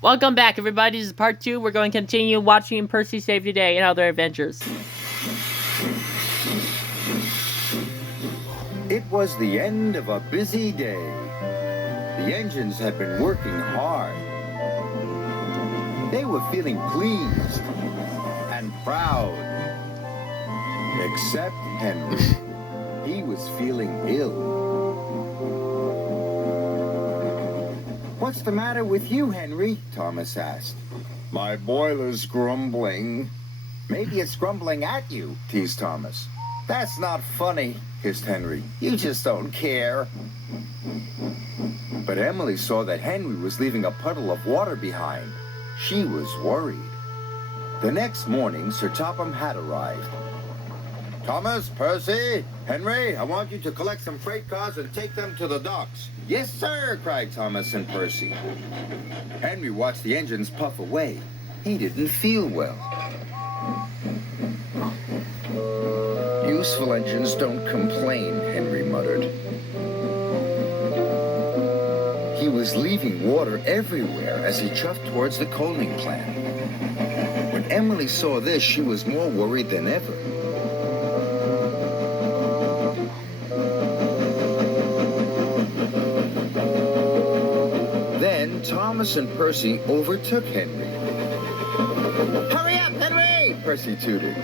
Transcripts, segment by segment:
Welcome back, everybody. This is part 2. We're going to continue watching Percy Save the Day and other adventures. It was the end of a busy day. The engines had been working hard. They were feeling pleased and proud. Except Henry. He was feeling ill. "What's the matter with you, Henry?" Thomas asked. "My boiler's grumbling." "Maybe it's grumbling at you," teased Thomas. "That's not funny," hissed Henry. "You just don't care." But Emily saw that Henry was leaving a puddle of water behind. She was worried. The next morning, Sir Topham Hatt arrived. "Thomas, Percy, Henry, I want you to collect some freight cars and take them to the docks." "Yes, sir," cried Thomas and Percy. Henry watched the engines puff away. He didn't feel well. "Useful engines don't complain," Henry muttered. He was leaving water everywhere as he chuffed towards the coaling plant. When Emily saw this, she was more worried than ever. Then Thomas and Percy overtook Henry. "Hurry up, Henry!" Percy tooted.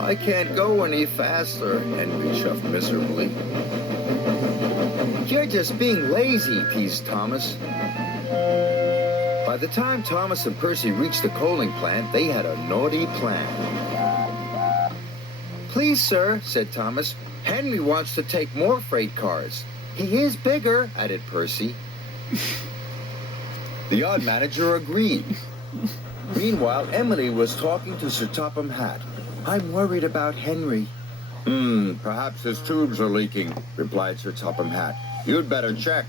"I can't go any faster," Henry chuffed miserably. "You're just being lazy," teased Thomas. By the time Thomas and Percy reached the coaling plant, they had a naughty plan. "Please, sir," said Thomas, "Henry wants to take more freight cars." "He is bigger," added Percy. The yard manager agreed. Meanwhile, Emily was talking to Sir Topham Hatt. "I'm worried about Henry." Perhaps his tubes are leaking," replied Sir Topham Hatt. "You'd better check."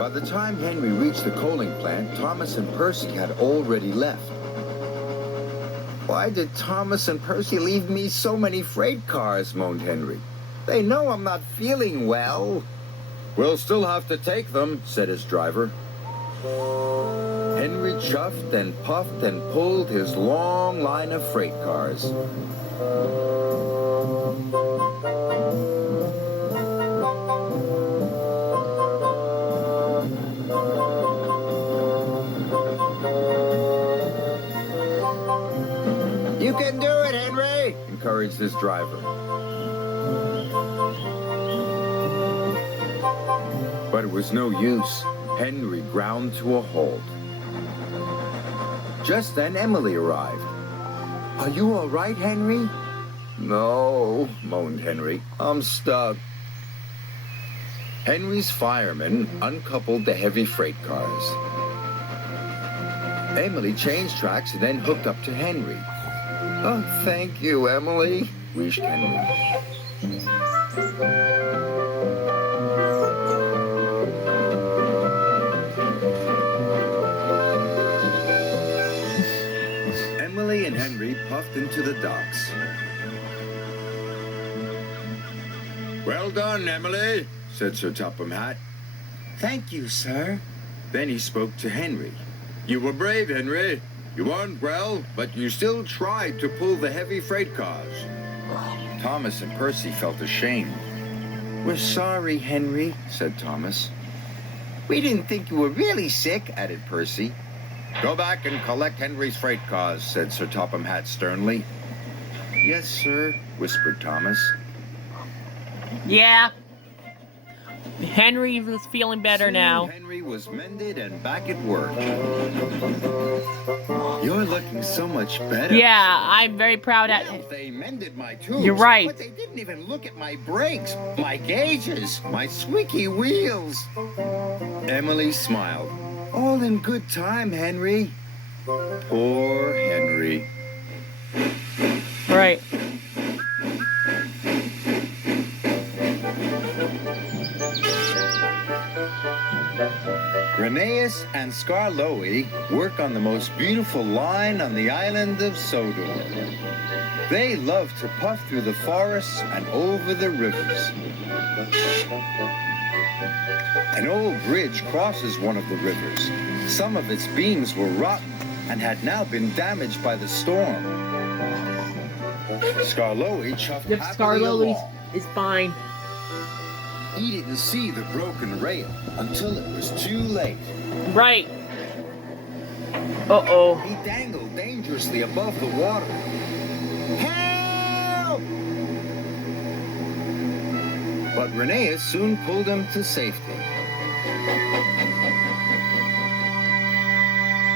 By the time Henry reached the coaling plant, Thomas and Percy had already left. "Why did Thomas and Percy leave me so many freight cars?" moaned Henry. "They know I'm not feeling well." "We'll still have to take them," said his driver. Henry chuffed and puffed and pulled his long line of freight cars. "You can do it, Henry," encouraged his driver. But it was no use. Henry ground to a halt. Just then Emily arrived. "Are you all right, Henry?" "No," moaned Henry. "I'm stuck." Henry's firemen uncoupled the heavy freight cars. Emily changed tracks and then hooked up to Henry. "Oh, thank you, Emily," wheezed Henry. Emily and Henry puffed into the docks. "Well done, Emily," said Sir Topham Hatt. "Thank you, sir." Then he spoke to Henry. "You were brave, Henry. You weren't well, but you still tried to pull the heavy freight cars." Thomas and Percy felt ashamed. "We're sorry, Henry," said Thomas. "We didn't think you were really sick," added Percy. "Go back and collect Henry's freight cars," said Sir Topham Hatt sternly. "Yes, sir," whispered Thomas. Yeah. Henry was feeling better now. Henry was mended and back at work. "You're looking so much better." Yeah, I'm very proud at Well, they mended my tubes. You're right. But they didn't even look at my brakes, my gauges, my squeaky wheels. Emily smiled. "All in good time, Henry." Poor Henry. Right. Rheneas and Skarloey work on the most beautiful line on the island of Sodor. They love to puff through the forests and over the rivers. An old bridge crosses one of the rivers. Some of its beams were rotten and had now been damaged by the storm. Skarloey chuffed Yep, happily Skarloey along. is fine. He didn't see the broken rail until it was too late. Right. Uh-oh. He dangled dangerously above the water. Help! But Rheneas soon pulled him to safety.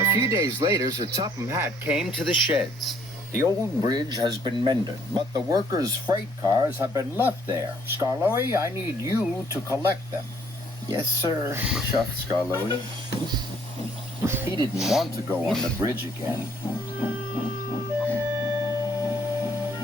A few days later, Sir Topham Hatt came to the sheds. The old bridge has been mended, but the workers' freight cars have been left there. Skarloey, I need you to collect them. Yes, sir, chuffed Skarloey. He didn't want to go on the bridge again.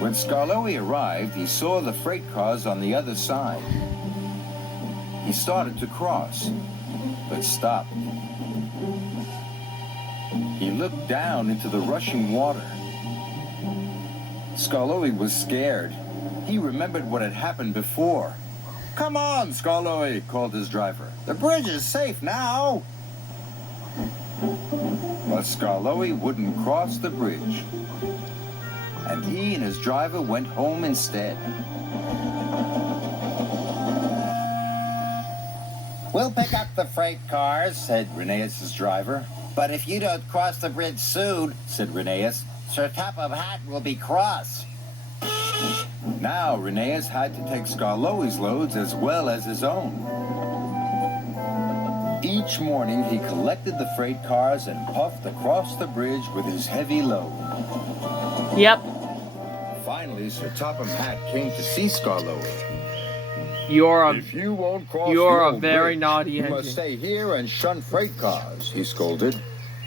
When Skarloey arrived, he saw the freight cars on the other side. He started to cross, but stopped. He looked down into the rushing water. Skarloey was scared. He remembered what had happened before. Come on, Skarloey, called his driver. The bridge is safe now. But Skarloey wouldn't cross the bridge. And he and his driver went home instead. We'll pick up the freight cars, said Rheneas' driver. But if you don't cross the bridge soon, said Rheneas, Sir Topham Hatt will be cross. Now Rheneas had to take Skarloey's loads as well as his own. Each morning he collected the freight cars and puffed across the bridge with his heavy load. Yep. Finally, Sir Topham Hatt came to see Skarloey. If you won't cross You're the a old very bridge, naughty you engine. must stay here and shun freight cars, he scolded.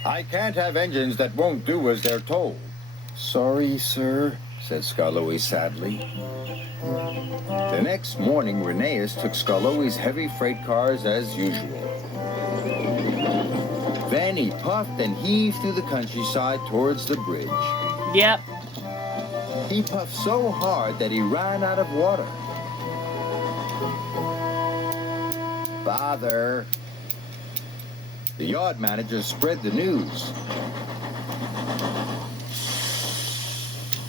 I can't have engines that won't do as they're told. Sorry, sir, said Skarloey sadly. The next morning, Rheneas took Skarloey's heavy freight cars as usual. Then he puffed and heaved through the countryside towards the bridge. Yep. He puffed so hard that he ran out of water. Bother. The yard manager spread the news.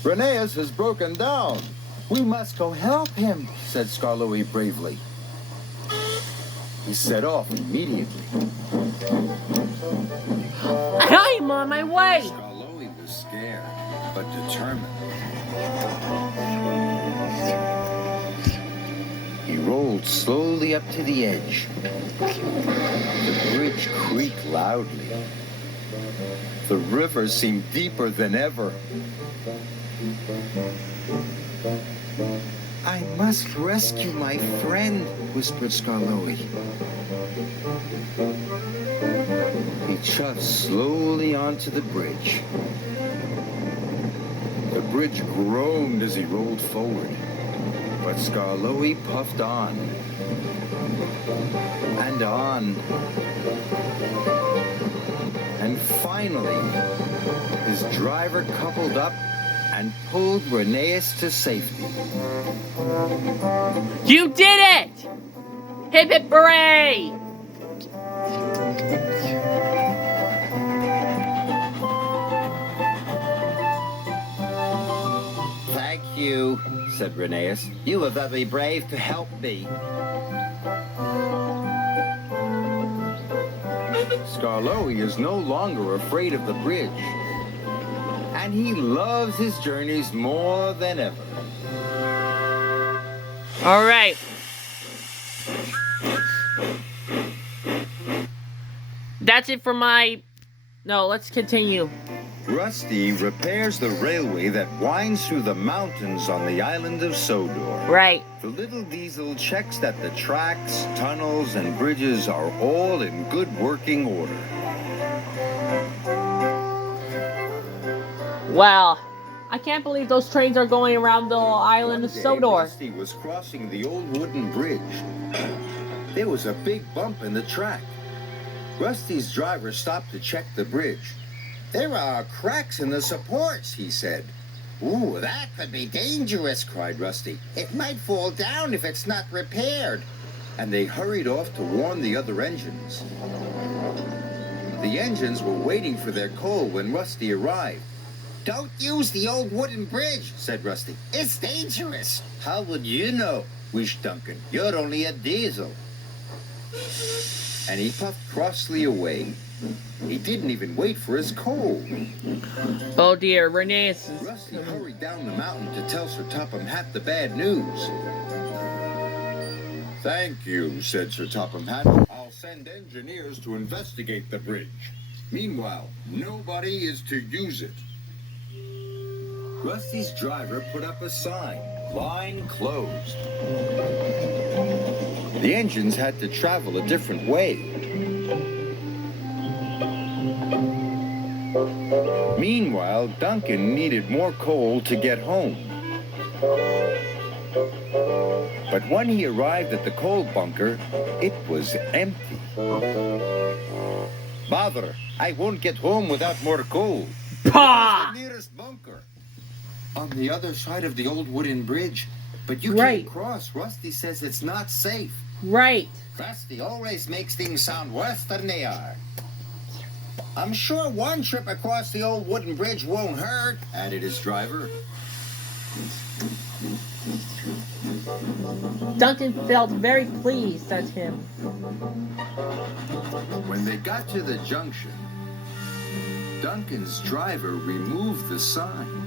Rheneas has broken down. We must go help him, said Skarloey bravely. He set off immediately. I'm on my way. Skarloey was scared, but determined. He rolled slowly up to the edge. The bridge creaked loudly. The river seemed deeper than ever. I must rescue my friend, whispered Skarloey. He chuffed slowly onto the bridge. The bridge groaned as he rolled forward, but Skarloey puffed on and on. And finally, his driver coupled up and pulled Rheneas to safety. You did it! Hip hip hooray! Thank you, said Rheneas. You were very brave to help me. Skarloey is no longer afraid of the bridge. And he loves his journeys more than ever. All right. That's it for my... No, let's continue. Rusty repairs the railway that winds through the mountains on the island of Sodor. Right. The little diesel checks that the tracks, tunnels, and bridges are all in good working order. Wow. I can't believe those trains are going around the island of One day, Sodor. Rusty was crossing the old wooden bridge. There was a big bump in the track. Rusty's driver stopped to check the bridge. There are cracks in the supports, he said. Ooh, that could be dangerous, cried Rusty. It might fall down if it's not repaired. and they hurried off to warn the other engines. The engines were waiting for their coal when Rusty arrived. Don't use the old wooden bridge, said Rusty. It's dangerous. How would you know? Wished Duncan. You're only a diesel. And he puffed crossly away. He didn't even wait for his coal. Oh dear, Renee is... Rusty hurried down the mountain to tell Sir Topham Hatt the bad news. Thank you, said Sir Topham Hatt. I'll send engineers to investigate the bridge. Meanwhile, nobody is to use it. Rusty's driver put up a sign, line closed. The engines had to travel a different way. Meanwhile, Duncan needed more coal to get home. But when he arrived at the coal bunker, it was empty. Bother, I won't get home without more coal. Pah! Where's the nearest bunker? On the other side of the old wooden bridge. But you Right. can't cross. Rusty says it's not safe. Right. Rusty always makes things sound worse than they are. I'm sure one trip across the old wooden bridge won't hurt, Added his driver. Duncan felt very pleased at him. When they got to the junction, Duncan's driver removed the sign.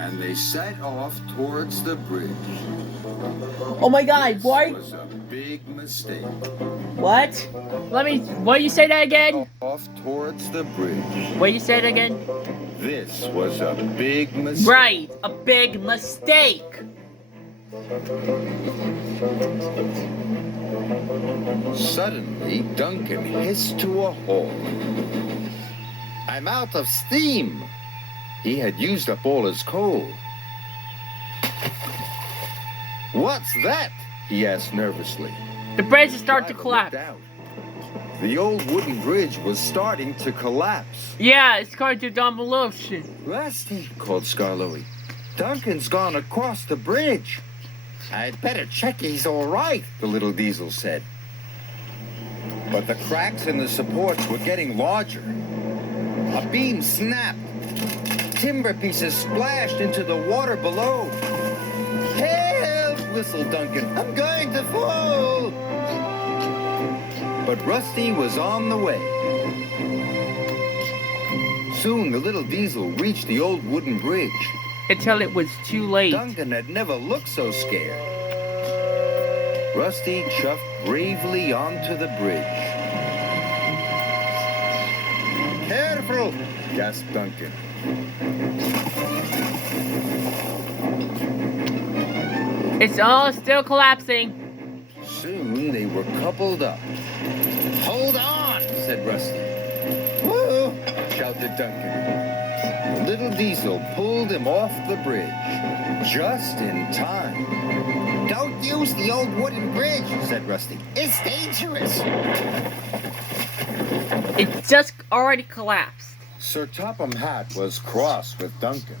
And they set off towards the bridge. Oh my god, This why? was a big mistake. What? What you say that again? Off towards the bridge. What you say that again? This was a big mistake. Right, a big mistake. Suddenly, Duncan hissed to a halt. I'm out of steam. He had used up all his coal. What's that? He asked nervously. The bridge is starting to Driver collapse. looked out. The old wooden bridge was starting to collapse. Yeah, it's going to demolition. Rusty, called Skarloey. Duncan's gone across the bridge. I'd better check he's all right, the little diesel said. But the cracks in the supports were getting larger. A beam snapped. Timber pieces splashed into the water below. Help, whistled Duncan. I'm going to fall. But Rusty was on the way. Soon the little diesel reached the old wooden bridge. Until it was too late. Duncan had never looked so scared. Rusty chuffed bravely onto the bridge. Careful, gasped Duncan. It's all still collapsing. Soon they were coupled up. Hold on, Said Rusty. Whoa! Shouted Duncan. The little diesel pulled him off the bridge. Just in time. Don't use the old wooden bridge, said Rusty. It's dangerous. It just already collapsed. Sir Topham Hatt was cross with Duncan.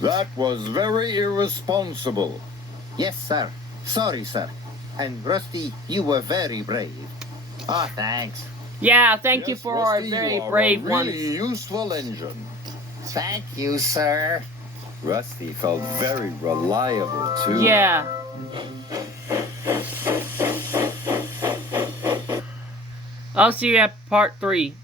That was very irresponsible. Yes, sir. Sorry, sir. And Rusty, you were very brave. Oh, thanks. Yeah, thank you Yes, for our Rusty, very you are brave a ones. really useful engine. Thank you, sir. Rusty felt very reliable, too. Yeah. I'll see you at part 3.